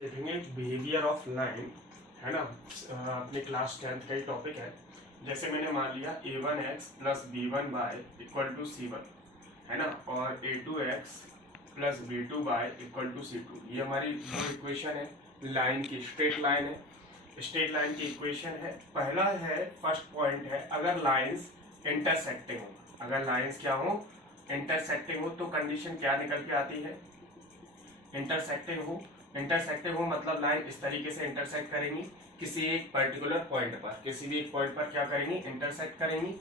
देखेंगे behaviour of line, है ना। अपने क्लास 10th का ही टॉपिक है। जैसे मैंने मान लिया a1x plus b1 y equal to c1, है ना, और a2x plus b2 y equal to c2। ये हमारी जो इक्वेशन है लाइन की, स्ट्रेट लाइन है, स्ट्रेट लाइन की इक्वेशन है। पहला है, फर्स्ट पॉइंट है, अगर लाइंस इंटरसेक्टिंग हो, अगर लाइंस क्या हो, इंटरसेक्टिंग हो, तो कंडीशन क्या निकल के आती है, इंटरसेक्टिंग हो। इंटरसेक्टिंग हो मतलब लाइन इस तरीके से इंटरसेक्ट करेंगी किसी एक पर्टिकुलर पॉइंट पर, किसी भी एक पॉइंट पर क्या करेंगी, इंटरसेक्ट करेंगी।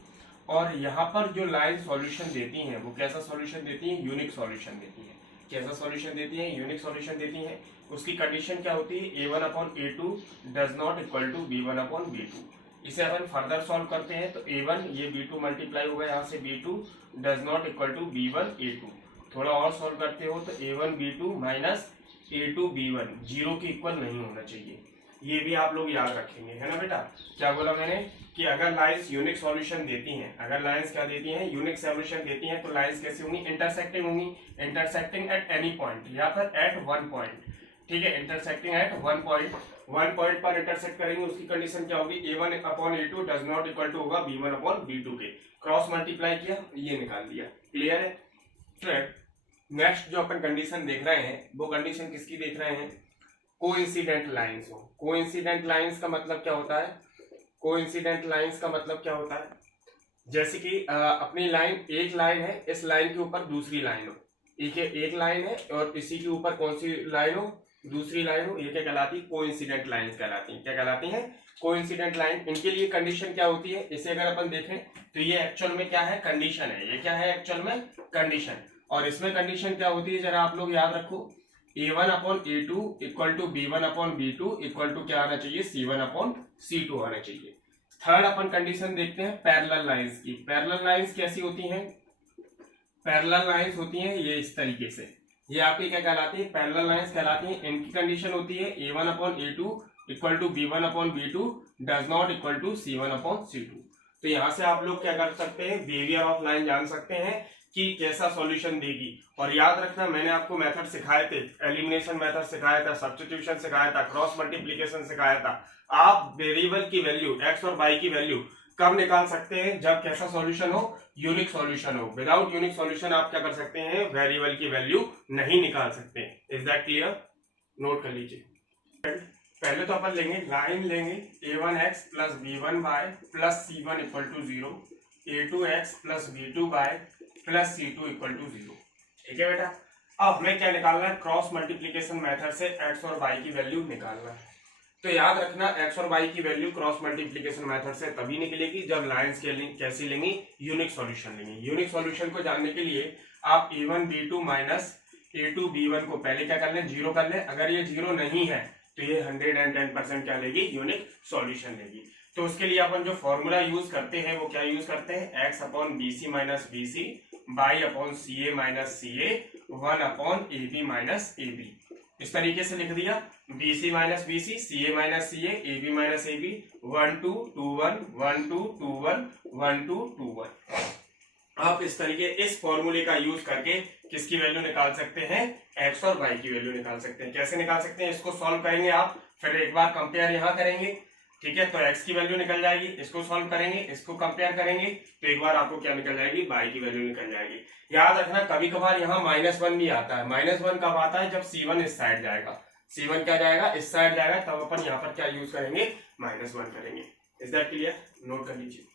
और यहाँ पर जो लाइन सॉल्यूशन देती हैं वो कैसा सॉल्यूशन देती हैं, यूनिक सॉल्यूशन देती है। कैसा सॉल्यूशन देती है, यूनिक सॉल्यूशन देती है। उसकी कंडीशन क्या होती है, a1/a2 does not equal to b1/b2। इसे अपन फर्दर सॉल्व करते हैं तो a1 ये b2 मल्टीप्लाई होगा यहाँ से b2 does not equal to b1a2। थोड़ा और सॉल्व करते हो तो a1b2 माइनस a2b1 जीरो के इक्वल नहीं होना चाहिए। ये भी आप लोग याद रखेंगे, है ना बेटा। क्या बोला मैंने कि अगर लाइंस यूनिक सॉल्यूशन देती हैं, अगर लाइंस क्या देती हैं, यूनिक सॉल्यूशन देती हैं, तो लाइंस कैसी होंगी, इंटरसेक्टिंग होंगी। इंटरसेक्टिंग एट एनी पॉइंट या फिर एट वन पॉइंट, ठीक है, intersecting at one point, one point पर इंटरसेक्ट करेंगे। उसकी कंडीशन क्या होगी, a1/a2 does not equal to होगा b1/b2 के। क्रॉस मल्टीप्लाई किया, ये निकाल दिया। क्लियर है। तो नेक्स्ट जो अपन कंडीशन देख रहे हैं वो कंडीशन किसकी देख रहे हैं, कोइंसिडेंट लाइंस हो। कोइंसिडेंट लाइंस का मतलब क्या होता है, कोइंसिडेंट लाइंस का मतलब क्या होता है, जैसे कि अपनी लाइन, एक लाइन है, इस लाइन के ऊपर दूसरी लाइन हो, एक लाइन है और इसी के ऊपर कौन सी लाइन हो, दूसरी लाइन हो, ये क्या कहलाती है, कोइंसिडेंट लाइंस कहलाती है। क्या कहलाती है, कोइंसिडेंट लाइन। इनके लिए कंडीशन क्या होती है, इसे अगर अपन देखें तो ये एक्चुअल में क्या है, कंडीशन है। ये क्या है, एक्चुअल में कंडीशन। और इसमें कंडीशन क्या होती है, जरा आप लोग याद रखो, a1/a2 equal to b1/b2 equal to क्या आना चाहिए, c1/c2 आना चाहिए। थर्ड अपन कंडीशन देखते हैं पैरेलल लाइंस की। पैरेलल लाइंस कैसी होती हैं, पैरेलल लाइंस होती हैं ये इस तरीके से, ये आपकी क्या कहलाती है, पैरेलल लाइंस कहलाती हैं। इनकी कंडीशन होती है a1/a2 equal to b1/b2 does not equal to c1/c2। तो यहां से आप लोग क्या कर सकते हैं, बिहेवियर ऑफ लाइन जान सकते हैं कि कैसा सॉल्यूशन देगी। और याद रखना, मैंने आपको मेथड सिखाए थे, एलिमिनेशन मेथड सिखाया था, सब्स्टिट्यूशन सिखाया था, क्रॉस मल्टीप्लिकेशन सिखाया था। आप वेरिएबल की वैल्यू x और y की वैल्यू कब निकाल सकते हैं, जब कैसा सॉल्यूशन हो, यूनिक सॉल्यूशन हो। विदाउट यूनिक सॉल्यूशन आप क्या कर सकते हैं, वेरिएबल की वैल्यू नहीं निकाल सकते। इज दैट क्लियर, नोट कर लीजिए। पहले तो अपन लेंगे लाइन, लेंगे a1x plus b1 y plus c1 equal to 0, a2x plus b2 y plus c2 equal to 0। ठीक है बेटा। अब हमें क्या निकालना है, क्रॉस मल्टीप्लीकेशन मेथड से x और y की वैल्यू निकालना है। तो याद रखना, x और y की वैल्यू क्रॉस मल्टीप्लीकेशन मेथड से तभी निकलेगी जब लाइंस के कैसी लेंगी, यूनिक सॉल्यूशन लेंगी। यूनिक सॉल्यूशन को जानने के लिए आप a1b2 माइनस a2b1 को पहले क्या कर लें, जीरो कर लें। अगर ये जीरो नहीं है तो ये 110% क्या लेगी, यूनिक सॉल्यूशन लेगी। तो उसके लिए अपन जो फॉर्मूला यूज करते हैं वो क्या यूज करते हैं, x/bc minus bc y/ca minus ca 1/ab minus ab। इस तरीके से लिख दिया, bc minus bc, ca minus ca, ab minus ab, 1 2 2 1 1 2 2 1 1 2 2 1। आप इस तरीके, इस फॉर्मूले का यूज करके किसकी वैल्यू निकाल सकते हैं, x और y की वैल्यू निकाल सकते हैं। कैसे निकाल सकते हैं, इसको सॉल्व करेंगे आप, फिर एक बार कंपेयर यहाँ करेंगे, ठीक है। तो x की वैल्यू निकल जाएगी, इसको सॉल्व करेंगे, इसको कंपेयर करेंगे, तो एक बार आपको क्या निकल जाएगी, y की वैल्यू निकल जाएगी। याद रखना, कभी कभार यहाँ -1 भी आता है। -1 कब आता है, जब c1 इस साइड जाएगा, c1 क्या जाएगा, इस साइड जाएगा, तब अपन यहाँ पर क्या यूज करेंगे, -1 करेंगे। इज दैट क्लियर, नोट कर लीजिए।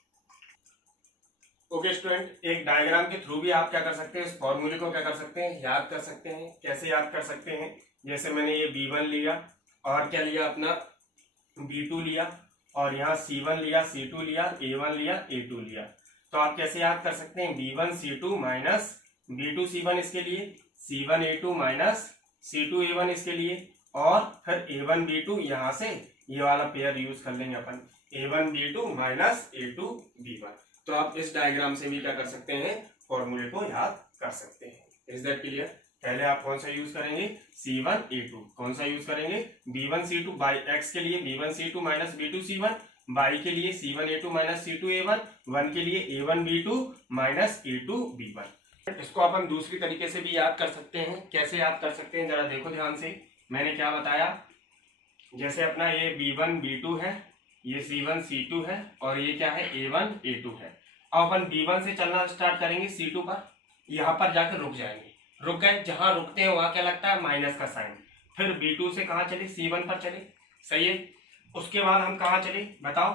ओके स्टूडेंट, एक डायग्राम के थ्रू भी आप क्या कर सकते हैं, इस फॉर्मूले को क्या कर सकते हैं, याद कर सकते हैं। कैसे याद कर सकते हैं, जैसे मैंने ये b1 लिया और क्या लिया, अपना b2 लिया, और यहाँ c1 लिया, c2 लिया, a1 लिया, a2 लिया। तो आप कैसे याद कर सकते हैं, b1 c2 minus b2 c1 इसके लिए, c1 a2 minus c2 a1 इसके लिए, और फिर a1 b2 यहाँ से ये वाला पेयर यूज कर लेंगे अपन, a1 b2 minus a2 b1। तो आप इस डायग्राम से भी क्या कर सकते हैं, फॉर्मूले को याद कर सकते हैं। Is that clear. पहले आप कौन सा यूज करेंगे, c1 a2, कौन सा यूज करेंगे, b1 c2 बाई x के लिए b1 c2 minus b2 c1, by के लिए c1 a2 minus c2 a1, 1 के लिए a1 b2 minus a2 b1। इसको अपन दूसरी तरीके से भी याद कर सकते हैं। कैसे याद कर सकते हैं, जरा देखो ध्यान से। मैंने क्या बताया, जैसे अपना ये B1 B2 है, ये C1 C2 है और ये क्या है A1 A2 है। अब अपन B1 से चलना स्टार्ट करेंगे C2 पर, यहाँ पर जाकर रुक जाएंगे, रुक गए, जहां रुकते हैं वहां क्या लगता है माइनस का साइन। फिर B2 से कहाँ चले, C1 पर चले, सही है। उसके बाद हम कहाँ चले बताओ,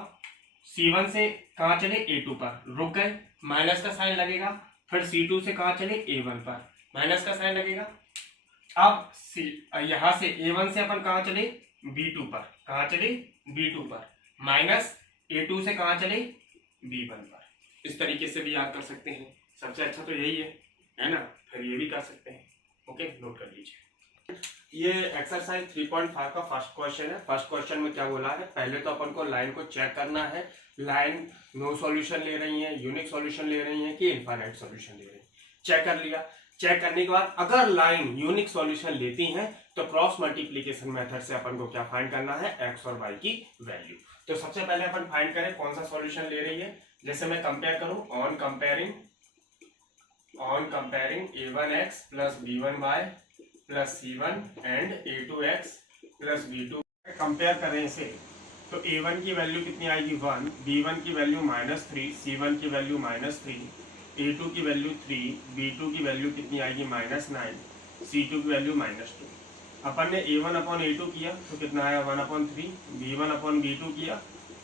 C1 से कहाँ चले A2 पर, रुक गए, माइनस का साइन लगेगा। फिर C2 से कहाँ चले A1 पर, माइनस का साइन लगेगा। अब यहाँ से A1 से अपन कहाँ चले B2 पर, कहाँ चले B2 पर, माइनस A2 से कहाँ चले B1 पर। इस तरीके से भी याद कर सकते हैं, सबसे अच्छा तो यही है ना। फिर ये भी कर सकते हैं, ओके, नोट कर लीजिए। ये एक्सरसाइज 3.5 का फर्स्ट क्वेश्चन है। फर्स्ट क्वेश्चन में क्या बोला है, पहले तो अपन को लाइन को चेक करना है, लाइन नो सॉल्यूशन ले रही है, यूनिक सॉल्यूशन ले रही है कि इनफाइनाइट सॉल्यूशन ले रही है। चेक कर लिया, चेक करने के बाद अगर लाइन यूनिक सॉल्यूशन लेती है तो क्रॉस मल्टीप्लीकेशन मेथड से अपन को क्या फाइंड करना है, एक्स और वाई की वैल्यू। तो सबसे पहले अपन फाइंड करें कौन सा सॉल्यूशन ले रही है। जैसे मैं कंपेयर करूं, on comparing a1x plus b1y plus c1 and a2x plus b2, compare करें इसे तो a1 की वैल्यू कितनी आएगी 1, b1 की वैल्यू -3, c1 की वैल्यू -3, a2 की वैल्यू 3, b2 की वैल्यू कितनी आएगी -9, c2 की वैल्यू -2। अपन ने a1 अपॉन a2 किया तो कितना आया 1/3, b1 अपॉन b2 किया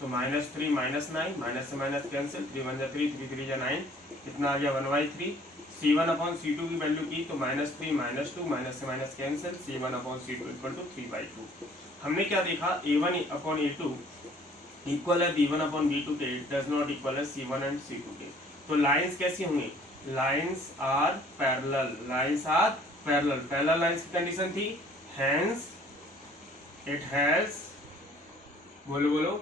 तो -3 -9, माइनस से माइनस कैंसिल, 3 1 3 3 3 9, कितना आ गया 1/3। c1 अपॉन c2 की वैल्यू की तो -3 -2, माइनस से minus cancel, c1 upon c2 equal to 3/2। हमने क्या देखा, a1 अपॉन a2 इक्वल है b1 अपॉन b2 के, इट डज नॉट इक्वल है c1 एंड c2 के। तो लाइंस कैसी होंगी, lines are parallel, parallel lines की कंडीशन थी, हेंस इट हैज, बोलो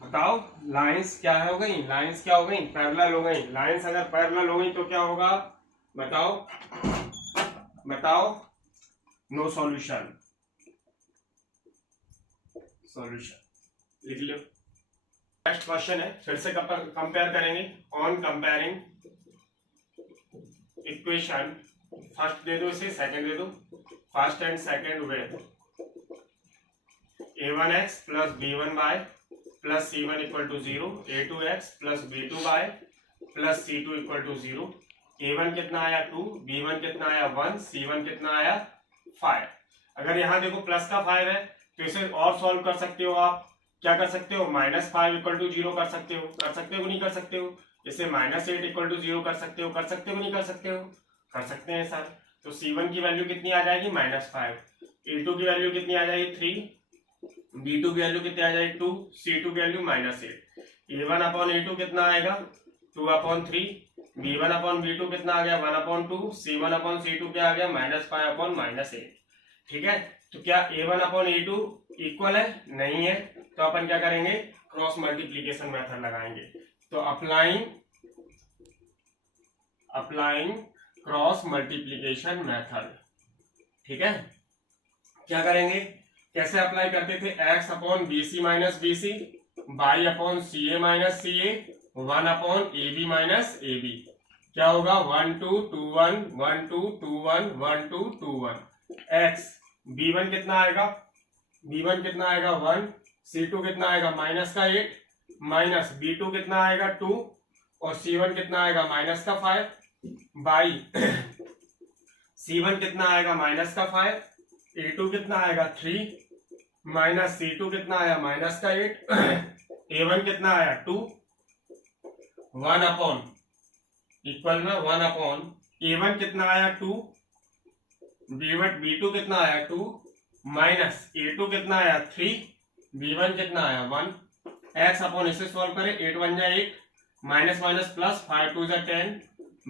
बताओ, लाइंस क्या हो गई, लाइंस क्या हो गई, पैरेलल हो गई। लाइंस अगर पैरेलल हो गई तो क्या होगा बताओ, नो सॉल्यूशन लिख लो। नेक्स्ट क्वेश्चन है, फिर से कंपेयर करेंगे, ऑन कंपेयरिंग इक्वेशन, फर्स्ट दे दो इसे, सेकंड दे दो, first and second with a1x plus b1y plus c1 equal to 0, a2x plus b2y plus c2 equal to 0। a1 कितना आया 2, b1 कितना आया 1, c1 कितना आया 5। अगर यहाँ देखो प्लस का 5 है तो इसे और सॉल्व कर सकते हो आप, क्या कर सकते हो, -5 इक्वल टू 0 कर सकते हो नहीं कर सकते हो। इसे -8 इक्वल टू 0 कर सकते हो नहीं कर सकते हो, कर सकते हैं सर। तो c1 की वैल्यू कितनी आ जाएगी -5, a2 की वैल्यू कितनी आ जाएगी 3, b2 की वैल्यू कितनी आ जाएगी 2, c2 की वैल्यू -8। a1 अपॉन a2 कितना आएगा 2/3, b1 अपॉन b2 कितना आ गया 1/2, c1 अपॉन c2 क्या आ गया -5 अपॉन -8। ठीक है, तो क्या a1 अपॉन a2 इक्वल है, नहीं है, तो अपन क्या करेंगे, क्रॉस मल्टीप्लीकेशन मेथड लगाएंगे। तो अप्लाइंग क्रॉस मल्टीप्लीकेशन मेथड, ठीक है, क्या करेंगे, कैसे अप्लाई करते थे, x upon bc minus bc, y upon ca minus ca, 1 upon ab minus ab, क्या होगा 1 2 2 1 1 2 2 1 1 2 2 1। x b1 कितना आएगा 1, c2 कितना आएगा -8, माइनस b2 कितना आएगा 2 और c1 कितना आएगा -5, बाई c1 कितना आएगा -5, a2 कितना आएगा 3, माइनस c2 कितना आया -8, a1 कितना आया 2, 1 अपॉन इक्वल में 1 अपॉन a1 कितना आया 2, b2 कितना आया 2, माइनस a2 कितना आया 3, b1 कितना आया 1, x अपॉन इसे सॉल्व करें, 8 1 जा 8, माइनस माइनस प्लस, 5 2 जा 10,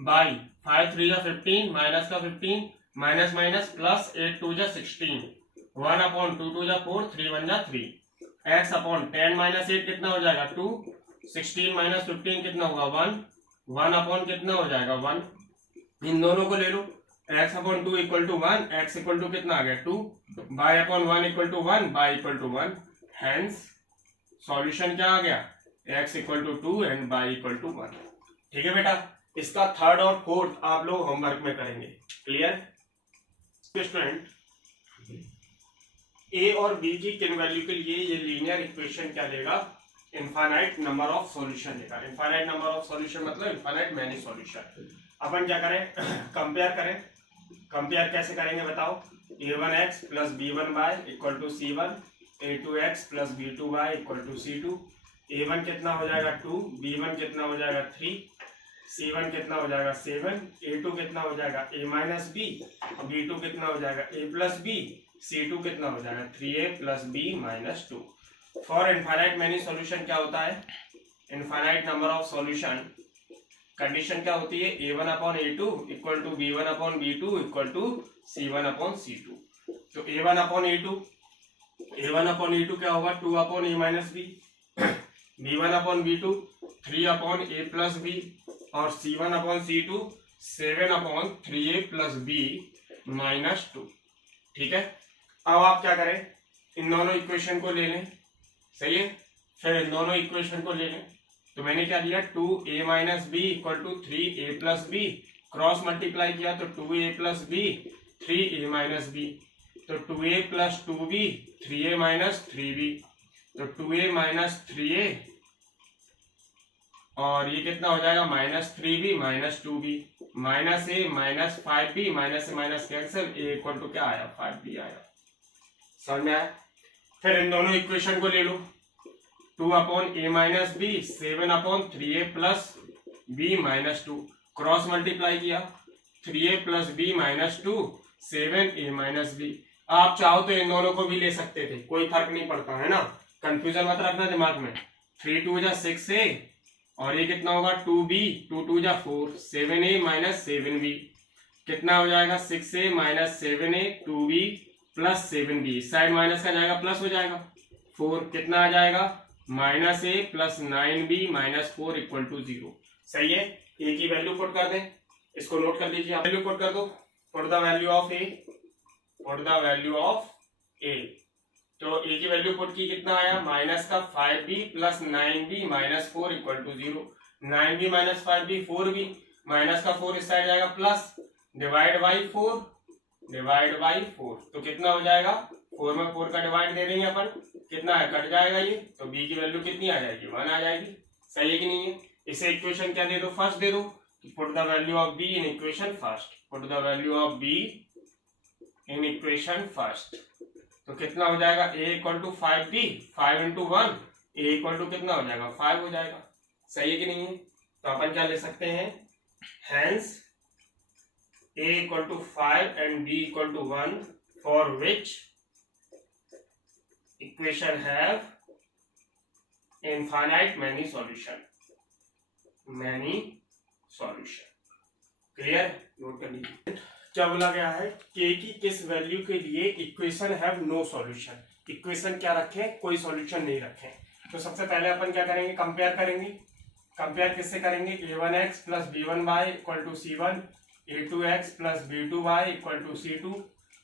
बाई 5 3 जा 15, माइनस का 15, माइनस माइनस प्लस, 8 2 जा 16, 1 अपॉन 2 2 जा 4, 3 1 जा 3, x अपॉन 10 माइनस 8 कितना हो जाएगा 2, 16 माइनस 15 कितना होगा 1, 1 अपॉन कितना हो जाएगा 1, इन दोनों को ले लो, x upon 2 equal to 1, x equal to कितना आ गया 2, y upon 1 equal to 1, y equal to 1, hence solution क्या आ गया, x equal to 2 and y equal to 1। ठीक है बेटा, इसका थर्ड और फोर्थ आप लोग होमवर्क में करेंगे, क्लियर स्टूडेंट। ए और बी की किन वैल्यू के लिए ये लीनियर इक्वेशन क्या देगा, इनफाइनाइट नंबर ऑफ सॉल्यूशन देगा। इनफाइनाइट नंबर ऑफ सॉल्यूशन मतलब इनफाइनाइट मैनी सॉल्यूशन। अपन क्या करें, कंपेयर करें। कंपेयर कैसे करेंगे बताओ, a1x plus b1 y equal to c1, a2x plus b2 y equal to c2। a1 कितना हो जाएगा 2, b1 कितना हो जाएगा 3, c1 कितना हो जाएगा 7, a2 कितना हो जाएगा a माइनस b, b2 कितना हो जाएगा a प्लस b, c2 कितना हो जाएगा 3a plus b minus 2। For infinite many solution क्या होता है, infinite number of solution condition क्या होती है, a1 upon a2 equal to b1 upon b2 equal to c1 upon c2। तो a1 अपॉन a2 क्या होगा 2 upon a minus b, b1 upon b2 3 upon a plus b और c1 upon c2 7 upon 3a plus b minus 2। ठीक है, अब आप क्या करें, इन दोनों इक्वेशन को ले लें, सही है, फिर इन दोनों इक्वेशन को ले लें। तो मैंने क्या लिया 2a minus b equal to 3a plus b, cross multiply किया तो 2a plus B 3a minus B, तो 2a plus 2b 3a minus 3b, तो 2a माइनस 3a और ये कितना हो जाएगा minus 3b minus 2b, minus a minus 5b, minus से minus cancel, a equal to क्या आया 5b आया। समझ में आया। फिर इन दोनों इक्वेशन को ले लो, 2 upon a minus b 7 upon 3a plus b minus 2, cross multiply किया 3a plus b minus 2 7a minus b। आप चाहो तो इन दोनों को भी ले सकते थे, कोई फर्क नहीं पड़ता है ना, कंफ्यूजन मत रखना दिमाग में। 3 2 जा 6a और ये कितना होगा 2b, 2 2 जा 4, 7a माइनस 7b कितना हो जाएगा 6a minus 7a 2b plus 7b, side minus का जाएगा प्लस हो जाएगा 4, कितना आ जाएगा minus a plus 9b minus 4 equal to 0। सही है, a की वैल्यू पुट कर दें, इसको नोट कर लीजिए, वैल्यू पुट कर दो, put the value of a, put the value of a। तो a की वैल्यू पुट की, कितना आया माइनस का 5b plus 9b minus 4 equal to 0, 9b minus 5b 4b, minus का 4 इस साइड जाएगा plus, divide by 4, divide by 4, तो कितना हो जाएगा 4 में 4 का डिवाइड दे देंगे अपन, कितना है कट जाएगा ये, तो b की वैल्यू कितनी आ जाएगी 1 आ जाएगी। सही है कि नहीं है। इसे इक्वेशन क्या दे दो, फर्स्ट दे दो, put the value of b in equation first, put the value of b in equation first, तो कितना हो जाएगा a equal to 5b, 5 into 1, a equal to कितना हो जाएगा 5 हो जाएगा। सही है कि नहीं है। तो अपन क्या ले सकते हैं, hence a equal to 5 and b equal to 1 for which equation have infinite many solution, many solution। Clear, note कर लीजिए। क्या बोला गया है, k की किस वैल्यू के लिए equation have no solution, equation क्या रखें, कोई सॉल्यूशन नहीं रखें। तो सबसे पहले अपन क्या करेंगे, कंपेयर करेंगे। कंपेयर किससे करेंगे, a1x plus b1 y equal to c1, a2x plus b2 y equal to c2।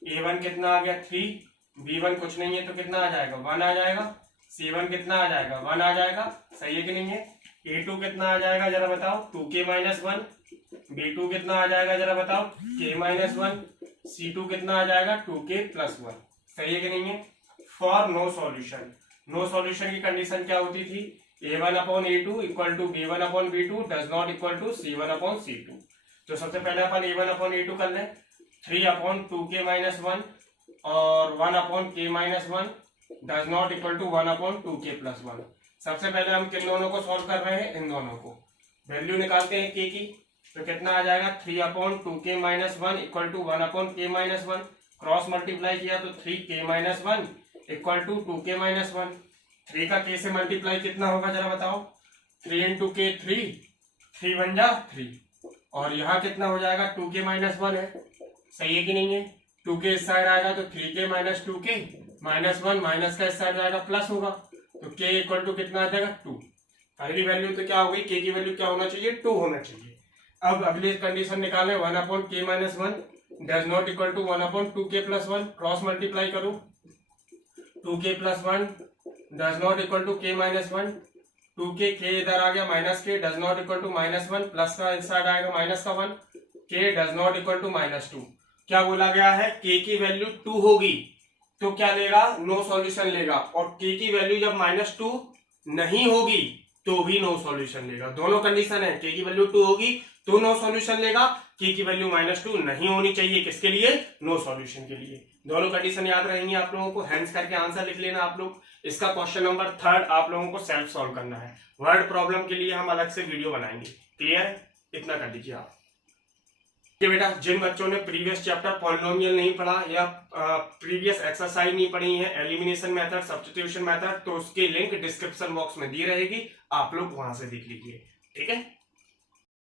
a1 कितना आ गया 3, b1 कुछ नहीं है तो कितना आ जाएगा 1 आ जाएगा, c1 कितना आ जाएगा 1 आ जाएगा। सही है कि नहीं है। a2 कितना आ जाएगा जरा बताओ 2k माइनस 1, b2 कितना आ जाएगा जरा बताओ k माइनस 1, c2 कितना आ जाएगा 2k प्लस 1। सही है कि नहीं है। For no solution, no solution की कंडीशन क्या होती थी, a1 upon a2 equal to b1 upon b2 does not equal to c1 upon c2। तो सबसे पहले अपन a1 अपॉन a2 कर लें, 3 अपॉन 2k माइनस 1 और 1 upon k minus 1 does not equal to 1 upon 2k plus 1। सबसे पहले हम किन दोनों को सॉल्व कर रहे हैं, इन दोनों को। वैल्यू निकालते हैं k की, तो कितना आ जाएगा 3 upon 2k minus 1 equal to 1 upon k minus 1, cross multiply किया तो 3k minus 1 equal to 2k minus 1। 3 का k से मल्टीप्लाई कितना होगा जरा बताओ, 3 इंटू k 3 1 जा 3 और यहाँ कितना हो जाएगा 2k माइनस 1 है। सही है कि नहीं है। 2k इस साइड आएगा तो 3k minus 2k minus 1, minus का इस साइड आएगा प्लस होगा, तो k इक्वल टू कितना आ जाएगा 2। पहली वैल्यू तो क्या हो गई, k की वैल्यू क्या होना चाहिए 2 होना चाहिए। अब अगली कंडीशन निकालें, 1 upon k minus 1 does not equal to 1 upon 2k plus 1, cross multiply करो 2k plus 1 does not equal to k minus 1, 2k k इधर आ गया minus k does not equal to minus 1, plus का इस side आएगा minus का 1, k does not equal to minus 2। क्या बोला गया है, k की वैल्यू 2 होगी तो क्या लेगा, नो सॉल्यूशन लेगा, और के की वैल्यू जब -2 नहीं होगी तो भी नो सॉल्यूशन लेगा। दोनों कंडीशन है, के की वैल्यू 2 होगी तो नो सॉल्यूशन लेगा, के की वैल्यू -2 नहीं होनी चाहिए, किसके लिए, नो सॉल्यूशन के लिए। दोनों कंडीशन याद रहेंगी आप लोगों को, हैंड्स करके आंसर लिख लेना आप लोग। इसका क्वेश्चन नंबर 3 आप लोगों को सेल्फ सॉल्व करना है, वर्ड प्रॉब्लम के लिए हम अलग से वीडियो बनाएंगे। क्लियर, इतना कर लीजिए आप। ये बेटा जिन बच्चों ने प्रीवियस चैप्टर पॉलिनोमियल नहीं पढ़ा या प्रीवियस एक्सरसाइज नहीं पढ़ी है, एलिमिनेशन मेथड, सब्स्टिट्यूशन मेथड, तो उसकी लिंक डिस्क्रिप्शन बॉक्स में दी रहेगी, आप लोग वहां से देख लीजिए। ठीक है।